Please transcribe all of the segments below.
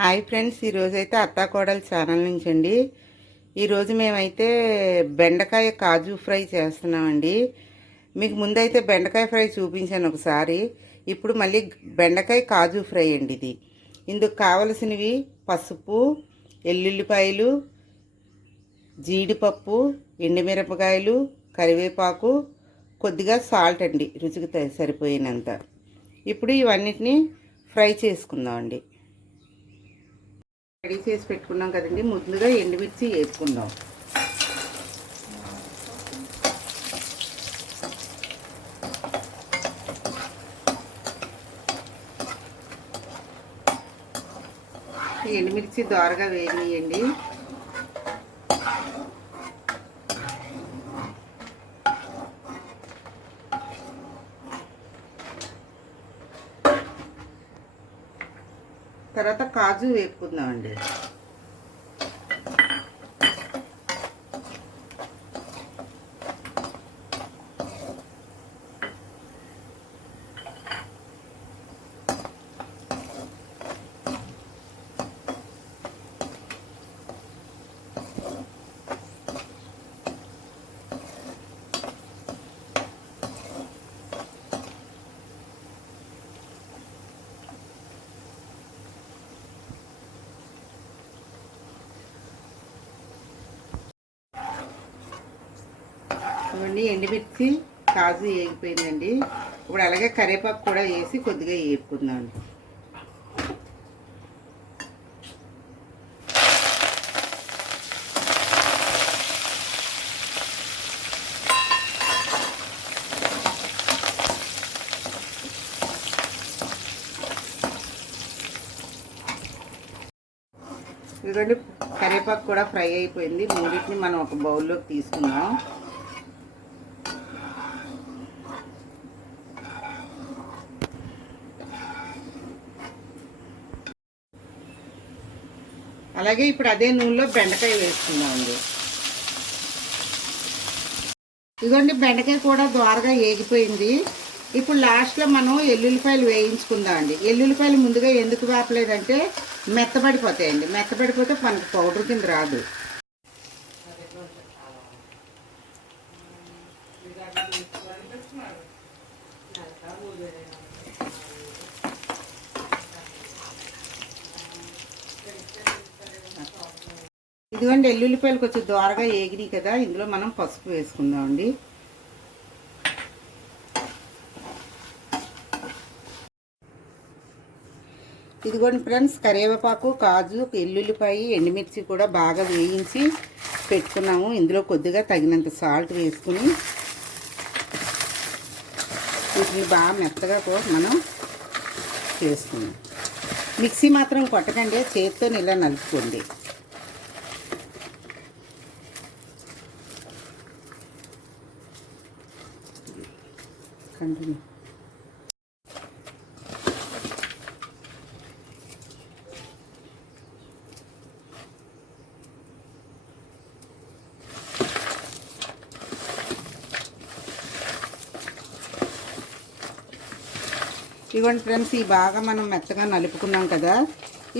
Hi friends, ఈరోజైతే అత్తా కోడలు ఛానల్ నుంచి అండి. ఈరోజు మేమైతే బెండకాయ కాజు ఫ్రై చేస్తున్నామండి. మీకు ముందైతే బెండకాయ ఫ్రై చూపించాను ఒకసారి. ఇప్పుడు మళ్ళీ బెండకాయ కాజు ఫ్రై అండి ఇది. ఇందుకు కావలసినవి పసుపు, ఎల్లుల్లిపాయలు, జీడిపప్పు, ఎండుమిరపకాయలు, కరివేపాకు, కొద్దిగా సాల్ట్ అండి, రుచికి సరిపోయినంత. ఇప్పుడు ఇవన్నిటిని ఫ్రై చేసుకుందామండి. రెడీ చేసి పెట్టుకున్నాం కదండి. ముందుగా ఎండుమిర్చి వేసుకుందాం. ఎండుమిర్చి దోరగా వేయనియండి. తర్వాత కాజు వేపుకుందామండి. ఇవన్నీ ఎండుమిర్చి కాజు వేగిపోయిందండి. ఇప్పుడు అలాగే కరివేపాకు కూడా వేసి కొద్దిగా వేపుకుందామండి. ఇదిగోండి, కరివేపాకు కూడా ఫ్రై అయిపోయింది. మూడింటిని మనం ఒక బౌల్లోకి తీసుకుందాం. అలాగే ఇప్పుడు అదే నూనెలో బెండకాయ వేసుకుందామండి. ఇదిగోండి, బెండకాయ కూడా ద్వారగా ఏగిపోయింది. ఇప్పుడు లాస్ట్లో మనం ఎల్లుల్లిపాయలు వేయించుకుందామండి. ఎల్లుల్లిపాయలు ముందుగా ఎందుకు వేపలేదంటే మెత్తబడిపోతాయండి. మెత్తబడిపోతే మనకు పౌడర్ కింద రాదు. ఇదిగోండి, ఎల్లుల్లిపాయలు కొంచెం దోరగా ఏగినాయి కదా. ఇందులో మనం పసుపు వేసుకుందామండి. ఇదిగోండి ఫ్రెండ్స్, కరివేపాకు, కాజు, ఎల్లుల్లిపాయ, ఎండుమిర్చి కూడా బాగా వేయించి పెట్టుకున్నాము. ఇందులో కొద్దిగా తగినంత సాల్ట్ వేసుకుని వీటిని బాగా మెత్తగా కూడా మనం చేసుకున్నాం. మిక్సీ మాత్రం కొట్టకండి, చేతితో ఇలా నలుపుకోండి. కంటిన్యూ. ఇవ్వండి ఫ్రెండ్స్, ఈ బాగా మనం మెత్తగా నలుపుకున్నాం కదా.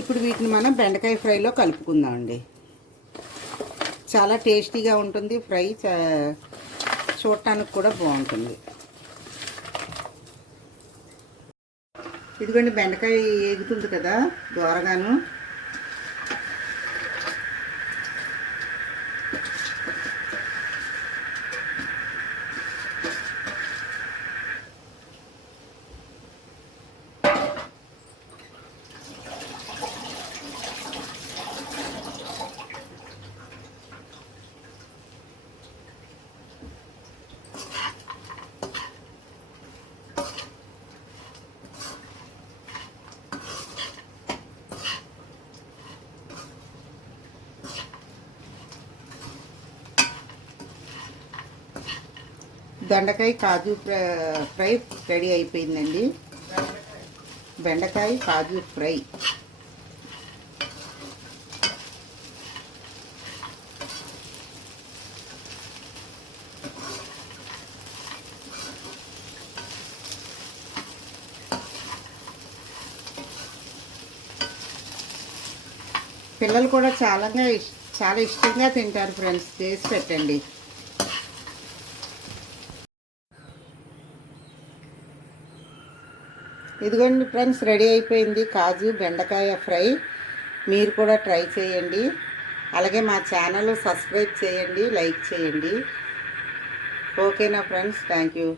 ఇప్పుడు వీటిని మనం బెండకాయ ఫ్రైలో కలుపుకుందామండి. చాలా టేస్టీగా ఉంటుంది ఫ్రై, చూడటానికి కూడా బాగుంటుంది. ఇదిగోండి, బెండకాయ ఏగుతుంది కదా దోరగాను. దొండకాయ కాజు ఫ్రై రెడీ అయిపోయిందండి. బెండకాయ కాజు ఫ్రై. పిల్లలు కూడా చాలా ఇష్టంగా తింటారు ఫ్రెండ్స్. చేసి పెట్టండి. ఇదిగోండి ఫ్రెండ్స్, రెడీ అయిపోయింది కాజు బెండకాయ ఫ్రై. మీరు కూడా ట్రై చేయండి. అలాగే మా ఛానల్ సబ్స్క్రైబ్ చేయండి, లైక్ చేయండి. ఓకేనా ఫ్రెండ్స్? Thank you.